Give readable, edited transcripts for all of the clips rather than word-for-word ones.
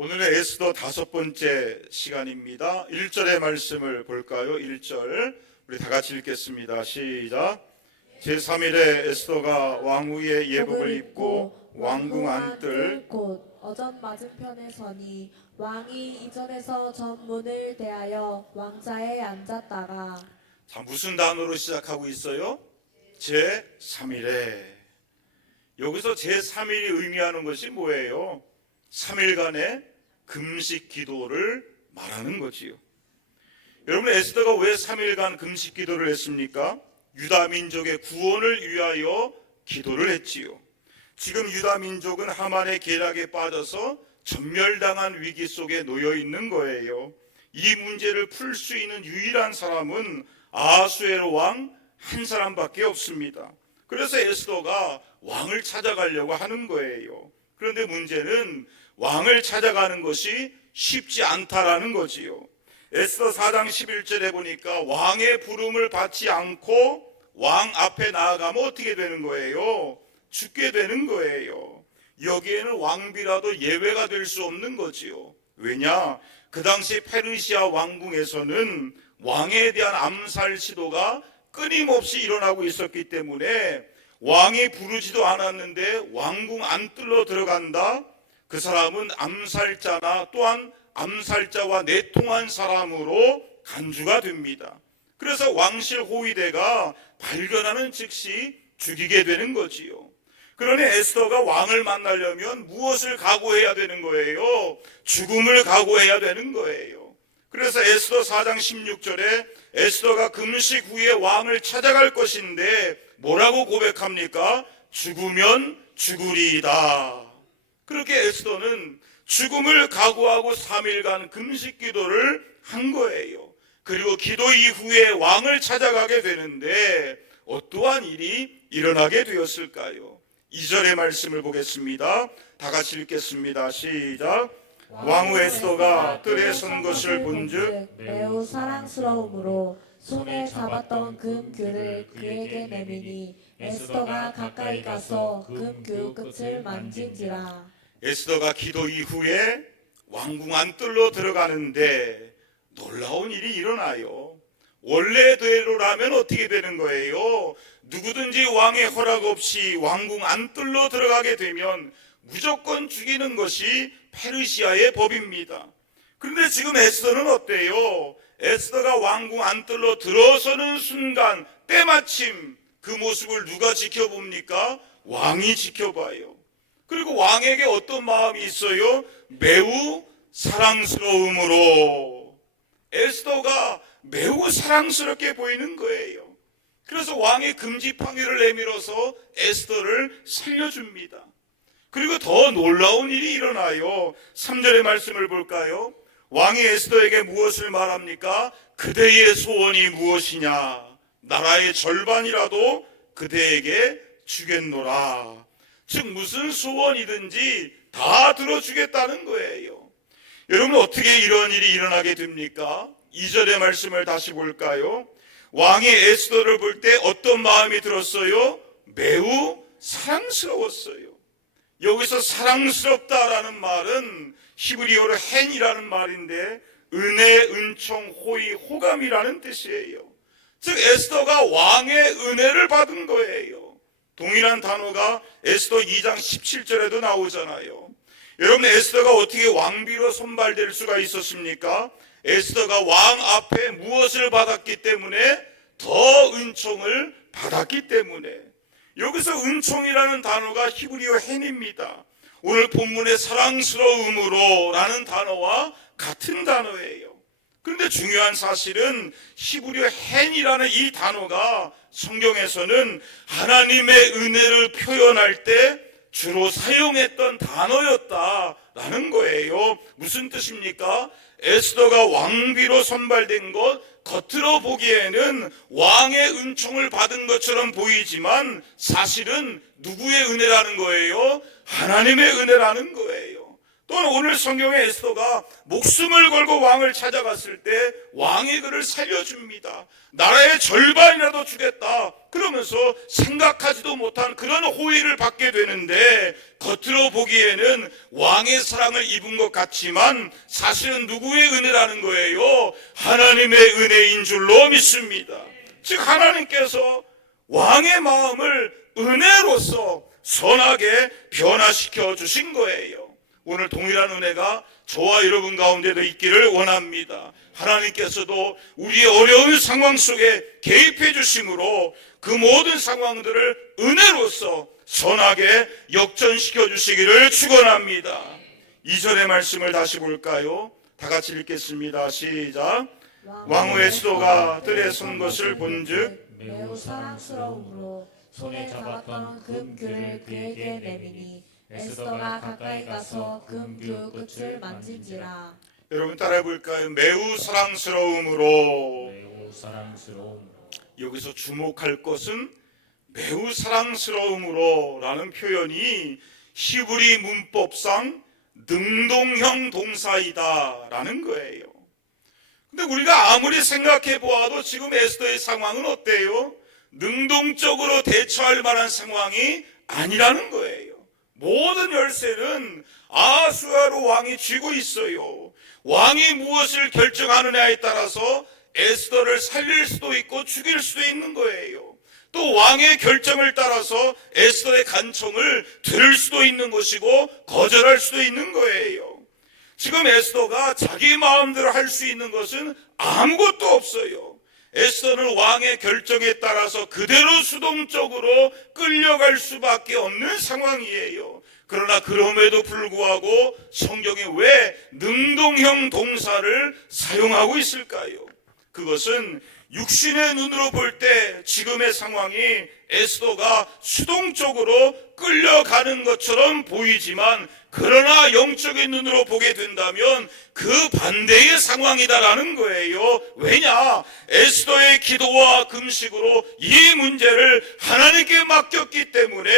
오늘의 에스더 5번째 시간입니다. 1절의 말씀을 볼까요? 1절 우리 다 같이 읽겠습니다. 시작. 제3일에 에스더가 왕후의 예복을 입고 왕궁 안뜰 곧 어전 맞은편에 서니 왕이 이전에서 전문을 대하여 왕자에 앉았다가. 자, 무슨 단어로 시작하고 있어요? 제3일에. 여기서 제3일이 의미하는 것이 뭐예요? 3일간의 금식 기도를 말하는 거지요. 여러분, 에스더가 왜 3일간 금식 기도를 했습니까? 유다 민족의 구원을 위하여 기도를 했지요. 지금 유다 민족은 하만의 계략에 빠져서 전멸당한 위기 속에 놓여 있는 거예요. 이 문제를 풀 수 있는 유일한 사람은 아하수에로 왕 한 사람밖에 없습니다. 그래서 에스더가 왕을 찾아가려고 하는 거예요. 그런데 문제는 왕을 찾아가는 것이 쉽지 않다라는 거지요. 에스더 4장 11절에 보니까 왕의 부름을 받지 않고 왕 앞에 나아가면 어떻게 되는 거예요? 죽게 되는 거예요. 여기에는 왕비라도 예외가 될 수 없는 거지요. 왜냐? 그 당시 페르시아 왕궁에서는 왕에 대한 암살 시도가 끊임없이 일어나고 있었기 때문에 왕이 부르지도 않았는데 왕궁 안뜰로 들어간다? 그 사람은 암살자나 또한 암살자와 내통한 사람으로 간주가 됩니다. 그래서 왕실 호위대가 발견하는 즉시 죽이게 되는 거지요. 그러니 에스더가 왕을 만나려면 무엇을 각오해야 되는 거예요? 죽음을 각오해야 되는 거예요. 그래서 에스더 4장 16절에 에스더가 금식 후에 왕을 찾아갈 것인데 뭐라고 고백합니까? 죽으면 죽으리이다. 그렇게 에스더는 죽음을 각오하고 3일간 금식 기도를 한 거예요. 그리고 기도 이후에 왕을 찾아가게 되는데 어떠한 일이 일어나게 되었을까요? 2절의 말씀을 보겠습니다. 다 같이 읽겠습니다. 시작. 왕후 에스더가 뜰에 선 것을 본즉 매우 사랑스러움으로 손에 잡았던 금귤을 그에게 내미니 에스더가 가까이 가서 금귤 끝을 만진지라. 에스더가 기도 이후에 왕궁 안뜰로 들어가는데 놀라운 일이 일어나요. 원래대로라면 어떻게 되는 거예요? 누구든지 왕의 허락 없이 왕궁 안뜰로 들어가게 되면 무조건 죽이는 것이 페르시아의 법입니다. 그런데 지금 에스더는 어때요? 에스더가 왕궁 안뜰로 들어서는 순간 때마침 그 모습을 누가 지켜봅니까? 왕이 지켜봐요. 그리고 왕에게 어떤 마음이 있어요? 매우 사랑스러움으로. 에스더가 매우 사랑스럽게 보이는 거예요. 그래서 왕의 금지팡이를 내밀어서 에스더를 살려줍니다. 그리고 더 놀라운 일이 일어나요. 3절의 말씀을 볼까요? 왕이 에스더에게 무엇을 말합니까? 그대의 소원이 무엇이냐? 나라의 절반이라도 그대에게 주겠노라. 즉 무슨 소원이든지 다 들어주겠다는 거예요. 여러분, 어떻게 이런 일이 일어나게 됩니까? 2절의 말씀을 다시 볼까요? 왕이 에스더를 볼 때 어떤 마음이 들었어요? 매우 사랑스러웠어요. 여기서 사랑스럽다라는 말은 히브리어로 헨이라는 말인데 은혜, 은총, 호의, 호감이라는 뜻이에요. 즉 에스더가 왕의 은혜를 받은 거예요. 동일한 단어가 에스더 2장 17절에도 나오잖아요. 여러분, 에스더가 어떻게 왕비로 선발될 수가 있었습니까? 에스더가 왕 앞에 무엇을 받았기 때문에? 더 은총을 받았기 때문에. 여기서 은총이라는 단어가 히브리어 헨입니다. 오늘 본문의 사랑스러움으로 라는 단어와 같은 단어예요. 그런데 중요한 사실은 히브리어 헨이라는 이 단어가 성경에서는 하나님의 은혜를 표현할 때 주로 사용했던 단어였다라는 거예요. 무슨 뜻입니까? 에스더가 왕비로 선발된 것, 겉으로 보기에는 왕의 은총을 받은 것처럼 보이지만 사실은 누구의 은혜라는 거예요? 하나님의 은혜라는 거예요. 또는 오늘 성경에 에스더가 목숨을 걸고 왕을 찾아갔을 때 왕이 그를 살려줍니다. 나라의 절반이라도 주겠다 그러면서 생각하지도 못한 그런 호의를 받게 되는데, 겉으로 보기에는 왕의 사랑을 입은 것 같지만 사실은 누구의 은혜라는 거예요? 하나님의 은혜인 줄로 믿습니다. 즉 하나님께서 왕의 마음을 은혜로서 선하게 변화시켜 주신 거예요. 오늘 동일한 은혜가 저와 여러분 가운데도 있기를 원합니다. 하나님께서도 우리의 어려운 상황 속에 개입해 주심으로 그 모든 상황들을 은혜로서 선하게 역전시켜 주시기를 축원합니다. 2절의 말씀을 다시 볼까요? 다 같이 읽겠습니다. 시작. 왕후 에스더가 뜰에 선 것을 본즉 매우 사랑스러움으로 손에 잡았던 금규를 그에게 내미니 에스더가 가까이 가서 금규 끝을 만진지라. 여러분 따라해 볼까요? 매우 사랑스러움으로. 매우 사랑스러움으로. 여기서 주목할 것은 매우 사랑스러움으로 라는 표현이 히브리 문법상 능동형 동사이다 라는 거예요. 근데 우리가 아무리 생각해 보아도 지금 에스더의 상황은 어때요? 능동적으로 대처할 만한 상황이 아니라는 거예요. 모든 열쇠는 아수아로 왕이 쥐고 있어요. 왕이 무엇을 결정하느냐에 따라서 에스더를 살릴 수도 있고 죽일 수도 있는 거예요. 또 왕의 결정을 따라서 에스더의 간청을 들을 수도 있는 것이고 거절할 수도 있는 거예요. 지금 에스더가 자기 마음대로 할 수 있는 것은 아무것도 없어요. 에스더는 왕의 결정에 따라서 그대로 수동적으로 끌려갈 수밖에 없는 상황이에요. 그러나 그럼에도 불구하고 성경이 왜 능동형 동사를 사용하고 있을까요? 그것은 육신의 눈으로 볼 때 지금의 상황이 에스더가 수동적으로 끌려가는 것처럼 보이지만, 그러나 영적인 눈으로 보게 된다면 그 반대의 상황이다라는 거예요. 왜냐? 에스더의 기도와 금식으로 이 문제를 하나님께 맡겼기 때문에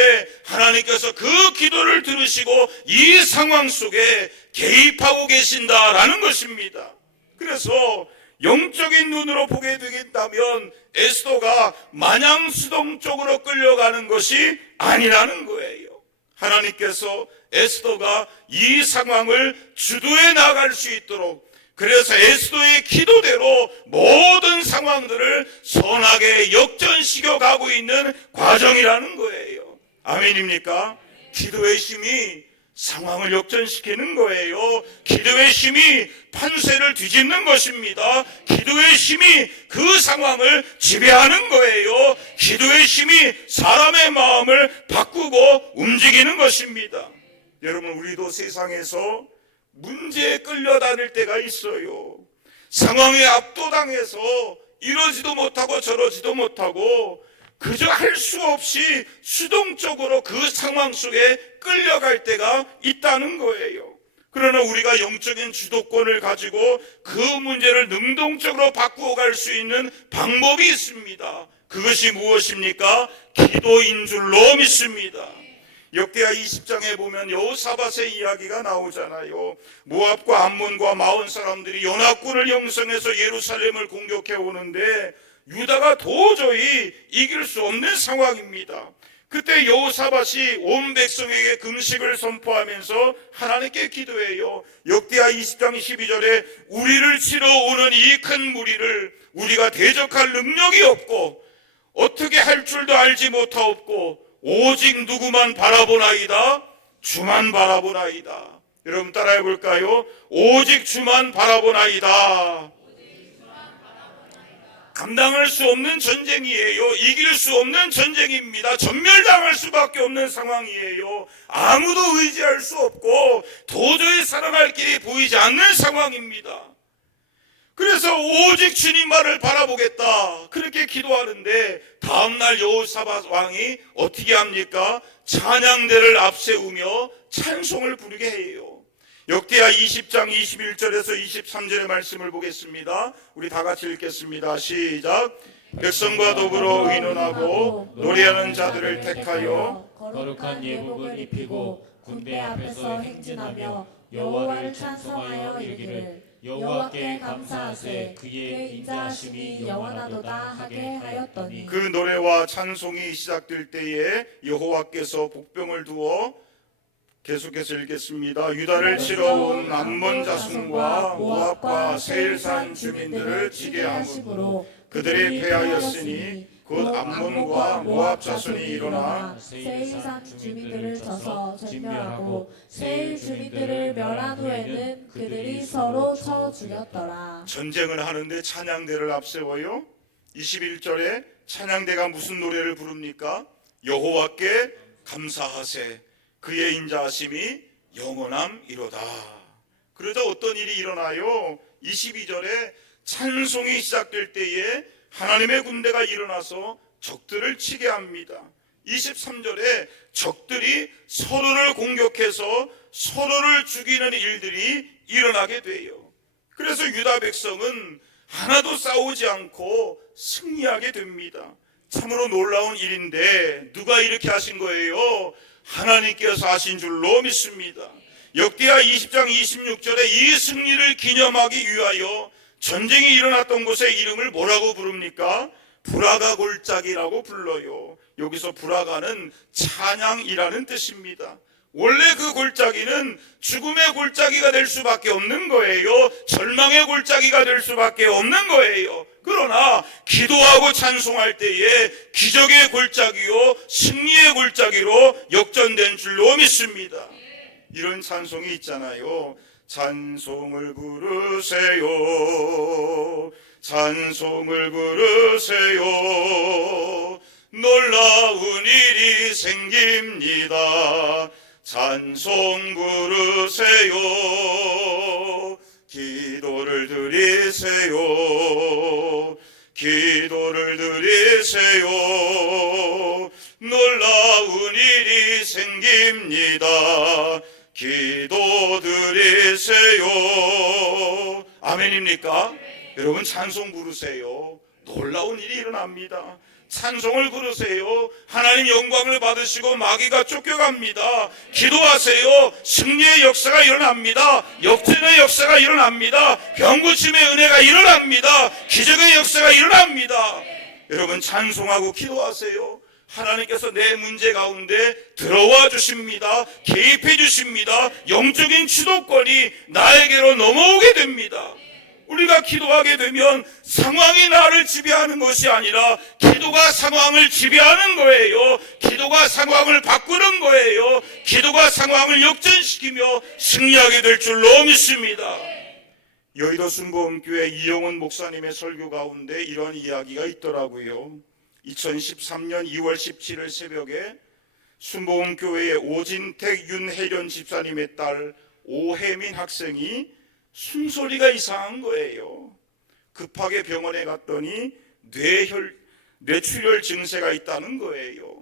하나님께서 그 기도를 들으시고 이 상황 속에 개입하고 계신다라는 것입니다. 그래서 영적인 눈으로 보게 되겠다면 에스더가 마냥 수동적으로 끌려가는 것이 아니라는 거예요. 하나님께서 에스더가 이 상황을 주도해 나갈 수 있도록, 그래서 에스더의 기도대로 모든 상황들을 선하게 역전시켜 가고 있는 과정이라는 거예요. 아멘입니까? 기도의 힘이 상황을 역전시키는 거예요. 기도의 힘이 판세를 뒤집는 것입니다. 기도의 힘이 그 상황을 지배하는 거예요. 기도의 힘이 사람의 마음을 바꾸고 움직이는 것입니다. 여러분, 우리도 세상에서 문제에 끌려다닐 때가 있어요. 상황에 압도당해서 이러지도 못하고 저러지도 못하고 그저 할 수 없이 수동적으로 그 상황 속에 끌려갈 때가 있다는 거예요. 그러나 우리가 영적인 주도권을 가지고 그 문제를 능동적으로 바꾸어 갈 수 있는 방법이 있습니다. 그것이 무엇입니까? 기도인 줄로 믿습니다. 역대하 20장에 보면 여호사밧의 이야기가 나오잖아요. 모압과 암몬과 마온 사람들이 연합군을 형성해서 예루살렘을 공격해 오는데 유다가 도저히 이길 수 없는 상황입니다. 그때 여호사밧이 온 백성에게 금식을 선포하면서 하나님께 기도해요. 역대하 20장 12절에 우리를 치러 오는 이 큰 무리를 우리가 대적할 능력이 없고 어떻게 할 줄도 알지 못하옵고 오직 누구만 바라보나이다? 주만 바라보나이다. 여러분 따라해 볼까요? 오직 주만 바라보나이다. 감당할 수 없는 전쟁이에요. 이길 수 없는 전쟁입니다. 전멸당할 수밖에 없는 상황이에요. 아무도 의지할 수 없고 도저히 살아갈 길이 보이지 않는 상황입니다. 그래서 오직 주님만을 바라보겠다 그렇게 기도하는데, 다음날 여호사밧 왕이 어떻게 합니까? 찬양대를 앞세우며 찬송을 부르게 해요. 역대하 20장 21절에서 23절의 말씀을 보겠습니다. 우리 다 같이 읽겠습니다. 시작. 백성과 더불어 의논하고 노래하는 자들을 택하여 거룩한 예복을 입히고 군대 앞에서 행진하며 여호와를 찬송하여 이르기를 여호와께 감사하세 그의 인자하심이 영원하도다 하게 하였더니 그 노래와 찬송이 시작될 때에 여호와께서 복병을 두어 계속해서 읽겠습니다. 유다를 치러 온 암몬 자손과 모압과 세일산 주민들을 치게 하므로 그들이 패하였으니 곧 암몬과 모압 자손이 일어나 세일산 주민들을 쳐서 전멸하고 세일 주민들을 멸한 후에는 그들이 서로 쳐 죽였더라. 전쟁을 하는데 찬양대를 앞세워요. 21절에 찬양대가 무슨 노래를 부릅니까? 여호와께 감사하세 그의 인자하심이 영원함이로다. 그러자 어떤 일이 일어나요? 22절에 찬송이 시작될 때에 하나님의 군대가 일어나서 적들을 치게 합니다. 23절에 적들이 서로를 공격해서 서로를 죽이는 일들이 일어나게 돼요. 그래서 유다 백성은 하나도 싸우지 않고 승리하게 됩니다. 참으로 놀라운 일인데 누가 이렇게 하신 거예요? 하나님께서 하신 줄로 믿습니다. 역대하 20장 26절에 이 승리를 기념하기 위하여 전쟁이 일어났던 곳의 이름을 뭐라고 부릅니까? 브라가 골짜기라고 불러요. 여기서 브라가는 찬양이라는 뜻입니다. 원래 그 골짜기는 죽음의 골짜기가 될 수밖에 없는 거예요. 절망의 골짜기가 될 수밖에 없는 거예요. 그러나 기도하고 찬송할 때에 기적의 골짜기요 승리의 골짜기로 역전된 줄로 믿습니다. 이런 찬송이 있잖아요. 찬송을 부르세요. 찬송을 부르세요. 놀라운 일이 생깁니다. 찬송 부르세요. 기도를 드리세요. 기도를 드리세요. 놀라운 일이 생깁니다. 기도 드리세요. 아멘입니까? 여러분 찬송 부르세요. 놀라운 일이 일어납니다. 찬송을 부르세요. 하나님 영광을 받으시고 마귀가 쫓겨갑니다. 기도하세요. 승리의 역사가 일어납니다. 역전의 역사가 일어납니다. 병고침의 은혜가 일어납니다. 기적의 역사가 일어납니다. 여러분 찬송하고 기도하세요. 하나님께서 내 문제 가운데 들어와 주십니다. 개입해 주십니다. 영적인 주도권이 나에게로 넘어오게 됩니다. 우리가 기도하게 되면 상황이 나를 지배하는 것이 아니라 기도가 상황을 지배하는 거예요. 기도가 상황을 바꾸는 거예요. 기도가 상황을 역전시키며 승리하게 될 줄로 믿습니다. 여의도 순복음교회 이영훈 목사님의 설교 가운데 이런 이야기가 있더라고요. 2013년 2월 17일 새벽에 순복음교회의 오진택 윤혜련 집사님의 딸 오혜민 학생이 숨소리가 이상한 거예요. 급하게 병원에 갔더니 뇌출혈 증세가 있다는 거예요.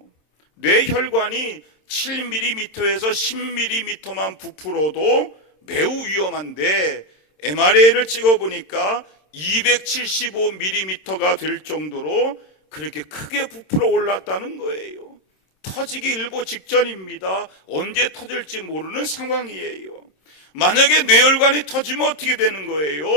뇌혈관이 7mm에서 10mm만 부풀어도 매우 위험한데 MRI를 찍어보니까 275mm가 될 정도로 그렇게 크게 부풀어 올랐다는 거예요. 터지기 일보 직전입니다. 언제 터질지 모르는 상황이에요. 만약에 뇌혈관이 터지면 어떻게 되는 거예요?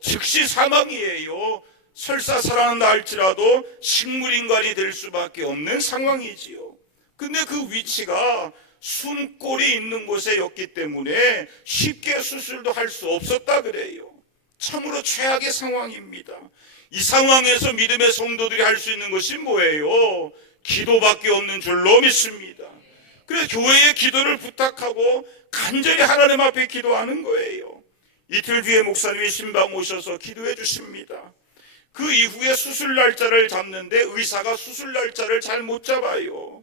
즉시 사망이에요. 설사 살아난다 할지라도 식물인간이 될 수밖에 없는 상황이지요. 근데 그 위치가 숨골이 있는 곳에였기 때문에 쉽게 수술도 할 수 없었다 그래요. 참으로 최악의 상황입니다. 이 상황에서 믿음의 성도들이 할 수 있는 것이 뭐예요? 기도밖에 없는 줄로 믿습니다. 그래서 교회에 기도를 부탁하고 간절히 하나님 앞에 기도하는 거예요. 이틀 뒤에 목사님이 신방 오셔서 기도해 주십니다. 그 이후에 수술 날짜를 잡는데 의사가 수술 날짜를 잘 못 잡아요.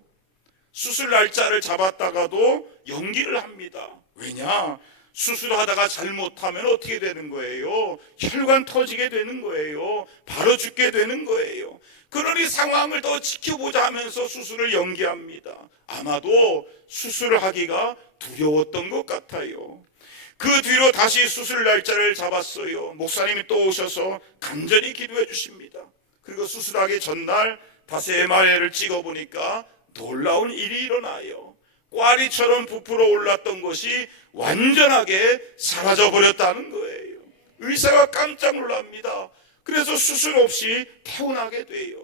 수술 날짜를 잡았다가도 연기를 합니다. 왜냐? 수술하다가 잘못하면 어떻게 되는 거예요? 혈관 터지게 되는 거예요. 바로 죽게 되는 거예요. 그러니 상황을 더 지켜보자 하면서 수술을 연기합니다. 아마도 수술을 하기가 두려웠던 것 같아요. 그 뒤로 다시 수술 날짜를 잡았어요. 목사님이 또 오셔서 간절히 기도해 주십니다. 그리고 수술하기 전날 다시 MRI를 찍어보니까 놀라운 일이 일어나요. 꽈리처럼 부풀어 올랐던 것이 완전하게 사라져 버렸다는 거예요. 의사가 깜짝 놀랍니다. 그래서 수술 없이 퇴원하게 돼요.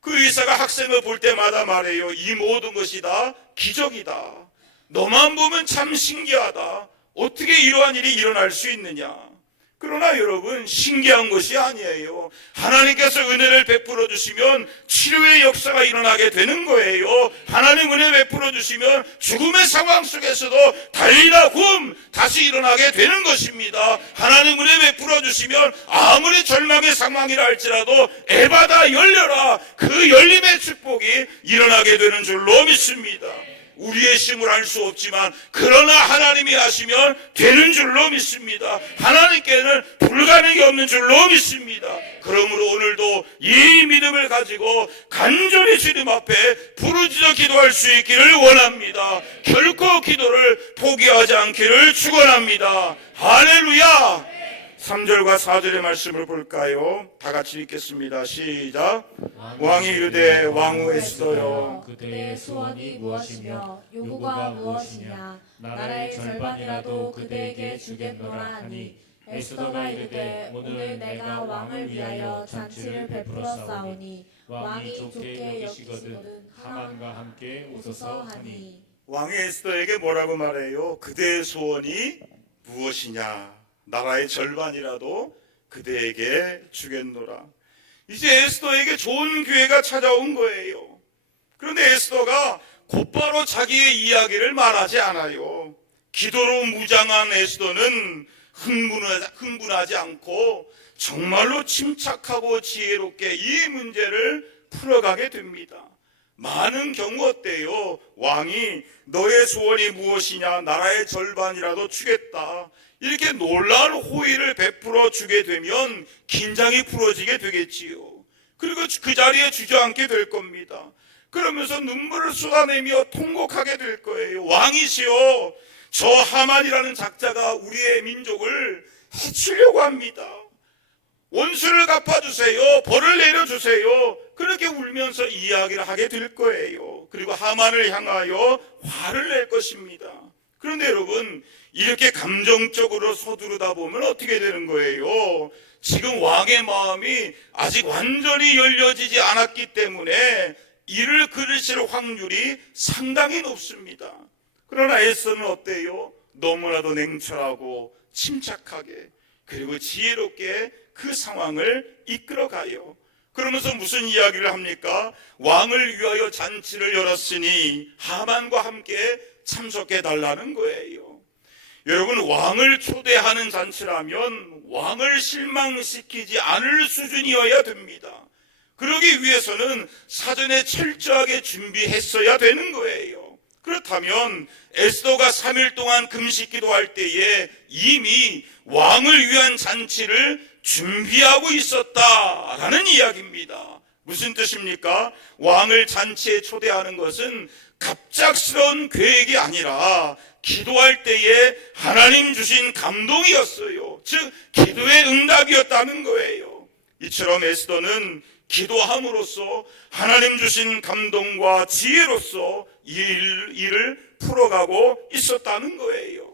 그 의사가 학생을 볼 때마다 말해요. 이 모든 것이 다 기적이다. 너만 보면 참 신기하다. 어떻게 이러한 일이 일어날 수 있느냐. 그러나 여러분, 신기한 것이 아니에요. 하나님께서 은혜를 베풀어 주시면 치료의 역사가 일어나게 되는 거예요. 하나님 은혜 베풀어 주시면 죽음의 상황 속에서도 달리다 다시 일어나게 되는 것입니다. 하나님 은혜 베풀어 주시면 아무리 절망의 상황이라 할지라도 에바다 열려라, 그 열림의 축복이 일어나게 되는 줄로 믿습니다. 우리의 힘을 알 수 없지만 그러나 하나님이 하시면 되는 줄로 믿습니다. 하나님께는 불가능이 없는 줄로 믿습니다. 그러므로 오늘도 이 믿음을 가지고 간절히 주님 앞에 부르짖어 기도할 수 있기를 원합니다. 결코 기도를 포기하지 않기를 축원합니다. 할렐루야. 3절과 4절의 말씀을 볼까요? 다 같이 읽겠습니다. 시작. 왕이 이르되 왕후 에스더여, 그대의 소원이 무엇이며 요구가 무엇이냐. 나라의 절반이라도 그대에게 주겠노라 하니 에스더가 이르되 오늘 내가 왕을 위하여 잔치를 베풀었사오니 왕이 좋게 여기시거든 하만과 함께 오소서 하니. 왕이 에스더에게 뭐라고 말해요? 그대의 소원이 무엇이냐. 나라의 절반이라도 그대에게 주겠노라. 이제 에스더에게 좋은 기회가 찾아온 거예요. 그런데 에스더가 곧바로 자기의 이야기를 말하지 않아요. 기도로 무장한 에스더는 흥분하지 않고 정말로 침착하고 지혜롭게 이 문제를 풀어가게 됩니다. 많은 경우 어때요? 왕이 너의 소원이 무엇이냐, 나라의 절반이라도 주겠다, 이렇게 놀라운 호의를 베풀어 주게 되면 긴장이 풀어지게 되겠지요. 그리고 그 자리에 주저앉게 될 겁니다. 그러면서 눈물을 쏟아내며 통곡하게 될 거예요. 왕이시여, 저 하만이라는 작자가 우리의 민족을 해치려고 합니다. 원수를 갚아주세요. 벌을 내려주세요. 그렇게 울면서 이야기를 하게 될 거예요. 그리고 하만을 향하여 화를 낼 것입니다. 그런데 여러분, 이렇게 감정적으로 서두르다 보면 어떻게 되는 거예요? 지금 왕의 마음이 아직 완전히 열려지지 않았기 때문에 이를 그르실 확률이 상당히 높습니다. 그러나 에스더는 어때요? 너무나도 냉철하고 침착하게 그리고 지혜롭게 그 상황을 이끌어가요. 그러면서 무슨 이야기를 합니까? 왕을 위하여 잔치를 열었으니 하만과 함께 참석해 달라는 거예요. 여러분, 왕을 초대하는 잔치라면 왕을 실망시키지 않을 수준이어야 됩니다. 그러기 위해서는 사전에 철저하게 준비했어야 되는 거예요. 그렇다면 에스더가 3일 동안 금식 기도할 때에 이미 왕을 위한 잔치를 준비하고 있었다라는 이야기입니다. 무슨 뜻입니까? 왕을 잔치에 초대하는 것은 갑작스러운 계획이 아니라 기도할 때에 하나님 주신 감동이었어요. 즉 기도의 응답이었다는 거예요. 이처럼 에스더는 기도함으로써 하나님 주신 감동과 지혜로서 이 일을 풀어가고 있었다는 거예요.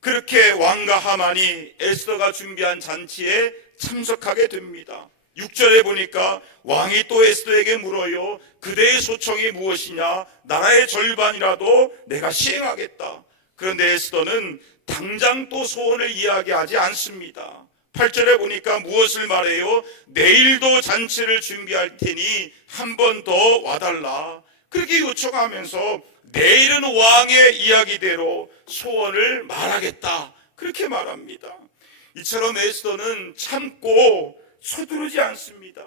그렇게 왕과 하만이 에스더가 준비한 잔치에 참석하게 됩니다. 6절에 보니까 왕이 또 에스더에게 물어요. 그대의 소청이 무엇이냐? 나라의 절반이라도 내가 시행하겠다. 그런데 에스더는 당장 또 소원을 이야기하지 않습니다. 8절에 보니까 무엇을 말해요? 내일도 잔치를 준비할 테니 한 번 더 와달라. 그렇게 요청하면서 내일은 왕의 이야기대로 소원을 말하겠다. 그렇게 말합니다. 이처럼 에스더는 참고 서두르지 않습니다.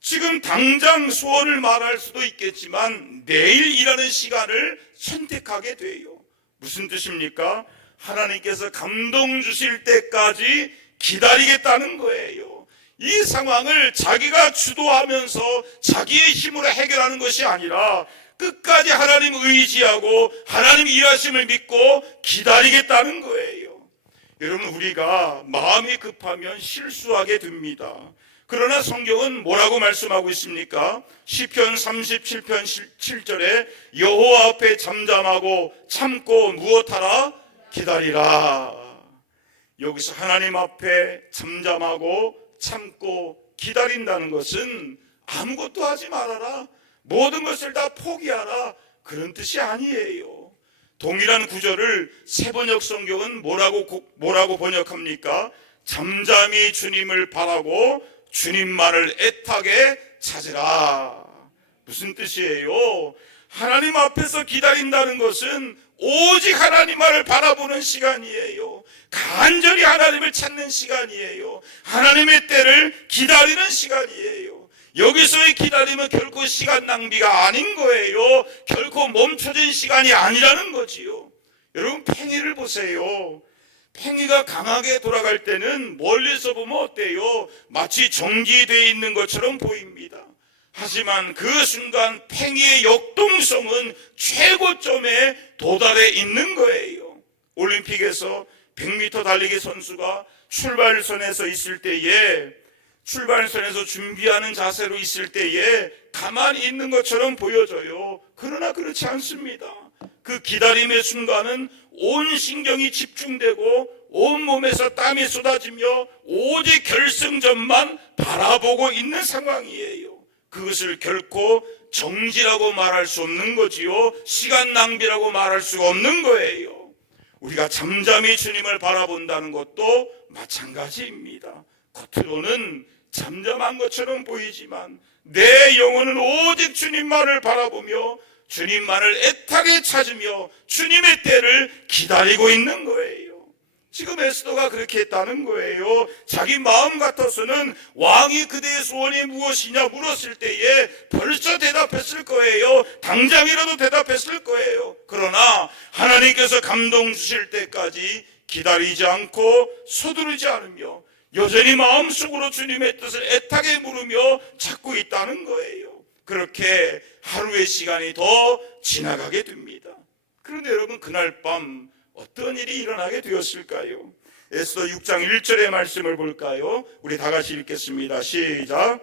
지금 당장 소원을 말할 수도 있겠지만 내일이라는 시간을 선택하게 돼요. 무슨 뜻입니까? 하나님께서 감동 주실 때까지 기다리겠다는 거예요. 이 상황을 자기가 주도하면서 자기의 힘으로 해결하는 것이 아니라 끝까지 하나님 의지하고 하나님 일하심을 믿고 기다리겠다는 거예요. 여러분, 우리가 마음이 급하면 실수하게 됩니다. 그러나 성경은 뭐라고 말씀하고 있습니까? 시편 37편 7절에 여호와 앞에 잠잠하고 참고 무엇하라? 기다리라. 여기서 하나님 앞에 잠잠하고 참고 기다린다는 것은 아무것도 하지 말아라, 모든 것을 다 포기하라, 그런 뜻이 아니에요. 동일한 구절을 세번역 성경은 뭐라고 번역합니까? 잠잠히 주님을 바라고 주님만을 애타게 찾으라. 무슨 뜻이에요? 하나님 앞에서 기다린다는 것은 오직 하나님만을 바라보는 시간이에요. 간절히 하나님을 찾는 시간이에요. 하나님의 때를 기다리는 시간이에요. 여기서의 기다림은 결코 시간 낭비가 아닌 거예요. 결코 멈춰진 시간이 아니라는 거지요. 여러분, 팽이를 보세요. 팽이가 강하게 돌아갈 때는 멀리서 보면 어때요? 마치 정지되어 있는 것처럼 보입니다. 하지만 그 순간 팽이의 역동성은 최고점에 도달해 있는 거예요. 올림픽에서 100m 달리기 선수가 출발선에서 있을 때에, 출발선에서 준비하는 자세로 있을 때에 가만히 있는 것처럼 보여져요. 그러나 그렇지 않습니다. 그 기다림의 순간은 온 신경이 집중되고 온 몸에서 땀이 쏟아지며 오직 결승점만 바라보고 있는 상황이에요. 그것을 결코 정지라고 말할 수 없는 거지요. 시간 낭비라고 말할 수가 없는 거예요. 우리가 잠잠히 주님을 바라본다는 것도 마찬가지입니다. 겉으로는 잠잠한 것처럼 보이지만 내 영혼은 오직 주님만을 바라보며 주님만을 애타게 찾으며 주님의 때를 기다리고 있는 거예요. 지금 에스더가 그렇게 했다는 거예요. 자기 마음 같아서는 왕이 그대의 소원이 무엇이냐 물었을 때에 벌써 대답했을 거예요. 당장이라도 대답했을 거예요. 그러나 하나님께서 감동 주실 때까지 기다리지 않고 서두르지 않으며 여전히 마음속으로 주님의 뜻을 애타게 물으며 찾고 있다는 거예요. 그렇게 하루의 시간이 더 지나가게 됩니다. 그런데 여러분, 그날 밤 어떤 일이 일어나게 되었을까요? 에스더 6장 1절의 말씀을 볼까요? 우리 다 같이 읽겠습니다. 시작.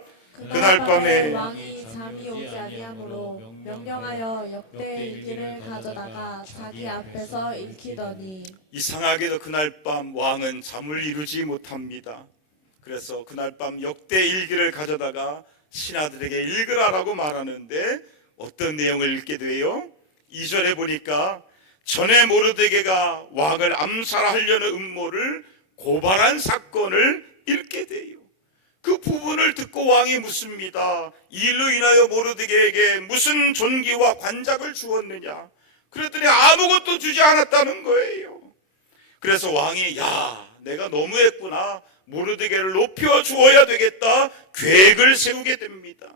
그날 밤에 왕이 잠이 오지 아니하므로 명령하여 역대 일기를 가져다가 자기 앞에서 읽히더니, 이상하게도 그날 밤 왕은 잠을 이루지 못합니다. 그래서 그날 밤 역대 일기를 가져다가 신하들에게 읽으라라고 말하는데 어떤 내용을 읽게 돼요? 2절에 보니까 전에 모르드게가 왕을 암살하려는 음모를 고발한 사건을 읽게 돼요. 그 부분을 듣고 왕이 묻습니다. 이 일로 인하여 모르드게에게 무슨 존귀와 관작을 주었느냐? 그랬더니 아무것도 주지 않았다는 거예요. 그래서 왕이 내가 너무했구나, 모르드게를 높여 주어야 되겠다, 계획을 세우게 됩니다.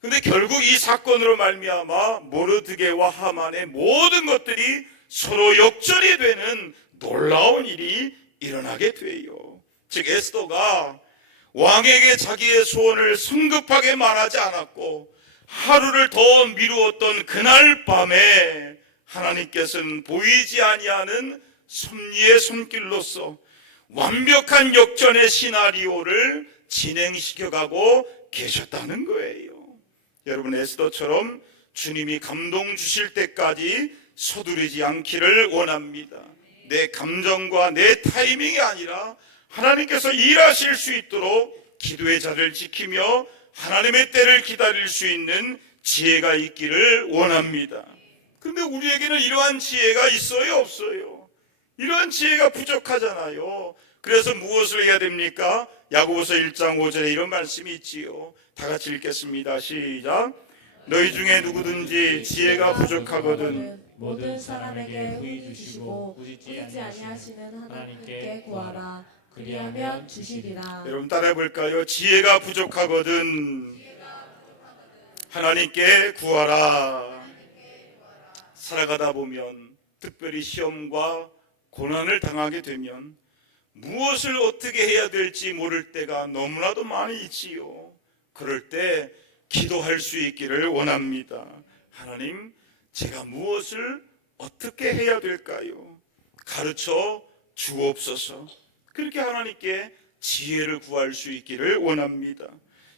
근데 결국 이 사건으로 말미암아 모르드게와 하만의 모든 것들이 서로 역전이 되는 놀라운 일이 일어나게 돼요. 즉 에스더가 왕에게 자기의 소원을 성급하게 말하지 않았고 하루를 더 미루었던 그날 밤에 하나님께서는 보이지 아니하는 섭리의 손길로서 완벽한 역전의 시나리오를 진행시켜가고 계셨다는 거예요. 여러분, 에스더처럼 주님이 감동 주실 때까지 서두르지 않기를 원합니다. 내 감정과 내 타이밍이 아니라 하나님께서 일하실 수 있도록 기도의 자리를 지키며 하나님의 때를 기다릴 수 있는 지혜가 있기를 원합니다. 그런데 우리에게는 이러한 지혜가 있어요, 없어요? 이러한 지혜가 부족하잖아요. 그래서 무엇을 해야 됩니까? 야고보서 1장 5절에 이런 말씀이 있지요. 다 같이 읽겠습니다. 시작. 너희 중에 누구든지 지혜가 부족하거든 모든 사람에게 후히 주시고 꾸짖지 아니하시는 하나님께 구하라. 그리하면 주시리라. 여러분 따라해 볼까요? 지혜가 부족하거든 하나님께 구하라. 살아가다 보면 특별히 시험과 고난을 당하게 되면 무엇을 어떻게 해야 될지 모를 때가 너무나도 많이 있지요. 그럴 때 기도할 수 있기를 원합니다. 하나님, 제가 무엇을 어떻게 해야 될까요? 가르쳐 주옵소서. 그렇게 하나님께 지혜를 구할 수 있기를 원합니다.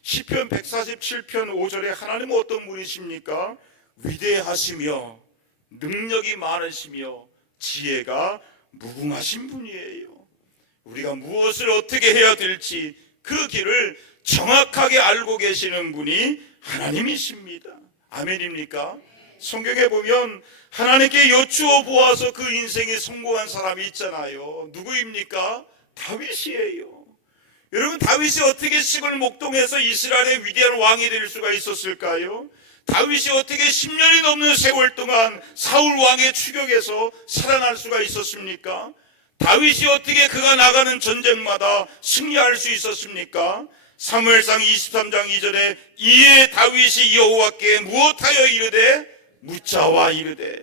시편 147편 5절에 하나님은 어떤 분이십니까? 위대하시며 능력이 많으시며 지혜가 무궁하신 분이에요. 우리가 무엇을 어떻게 해야 될지 그 길을 정확하게 알고 계시는 분이 하나님이십니다. 아멘입니까? 성경에 보면 하나님께 여쭈어 보아서 그 인생에 성공한 사람이 있잖아요. 누구입니까? 다윗이에요. 여러분, 다윗이 어떻게 식을 목동해서 이스라엘의 위대한 왕이 될 수가 있었을까요? 다윗이 어떻게 10년이 넘는 세월 동안 사울 왕의 추격에서 살아날 수가 있었습니까? 다윗이 어떻게 그가 나가는 전쟁마다 승리할 수 있었습니까? 사무엘상 23장 2절에 이에 다윗이 여호와께 무엇하여 이르되 묻자와 이르되,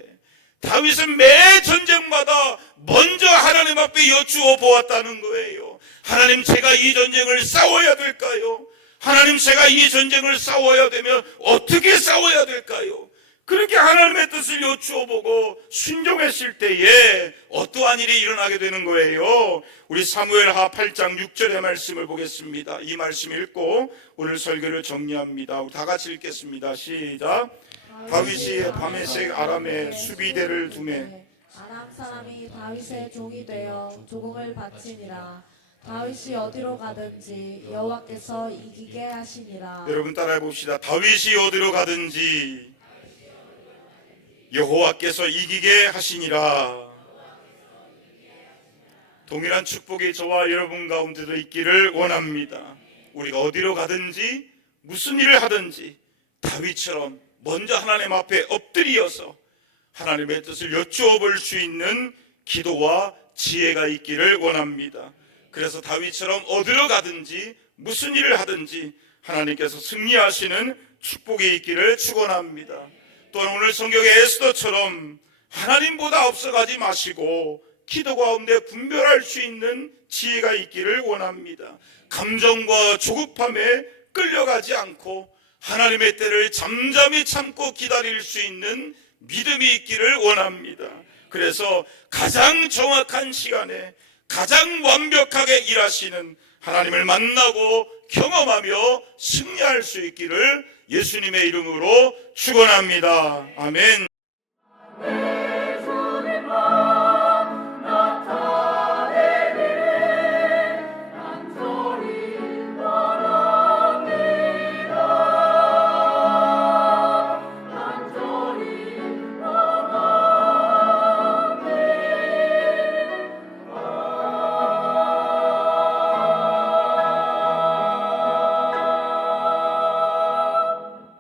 다윗은 매 전쟁마다 먼저 하나님 앞에 여쭈어 보았다는 거예요. 하나님, 제가 이 전쟁을 싸워야 될까요? 하나님, 제가 이 전쟁을 싸워야 되면 어떻게 싸워야 될까요? 그렇게 하나님의 뜻을 여쭈어보고 순종했을 때에 어떠한 일이 일어나게 되는 거예요. 우리 사무엘하 8장 6절의 말씀을 보겠습니다. 이 말씀 읽고 오늘 설교를 정리합니다. 다 같이 읽겠습니다. 시작. 다윗이 다메섹 아람에 수비대를 두매 아람 사람이 다윗의 종이 되어 조공을 바치니라. 다윗이 어디로 가든지 여호와께서 이기게 하시니라. 여러분 따라해 봅시다. 다윗이 어디로 가든지 여호와께서 이기게 하시니라. 동일한 축복이 저와 여러분 가운데도 있기를 원합니다. 우리가 어디로 가든지 무슨 일을 하든지 다윗처럼 먼저 하나님 앞에 엎드려서 하나님의 뜻을 여쭈어 볼 수 있는 기도와 지혜가 있기를 원합니다. 그래서 다윗처럼 어디로 가든지 무슨 일을 하든지 하나님께서 승리하시는 축복이 있기를 축원합니다. 또한 오늘 성경의 에스더처럼 하나님보다 앞서가지 마시고 기도 가운데 분별할 수 있는 지혜가 있기를 원합니다. 감정과 조급함에 끌려가지 않고 하나님의 때를 잠잠히 참고 기다릴 수 있는 믿음이 있기를 원합니다. 그래서 가장 정확한 시간에 가장 완벽하게 일하시는 하나님을 만나고 경험하며 승리할 수 있기를 예수님의 이름으로 축원합니다. 아멘.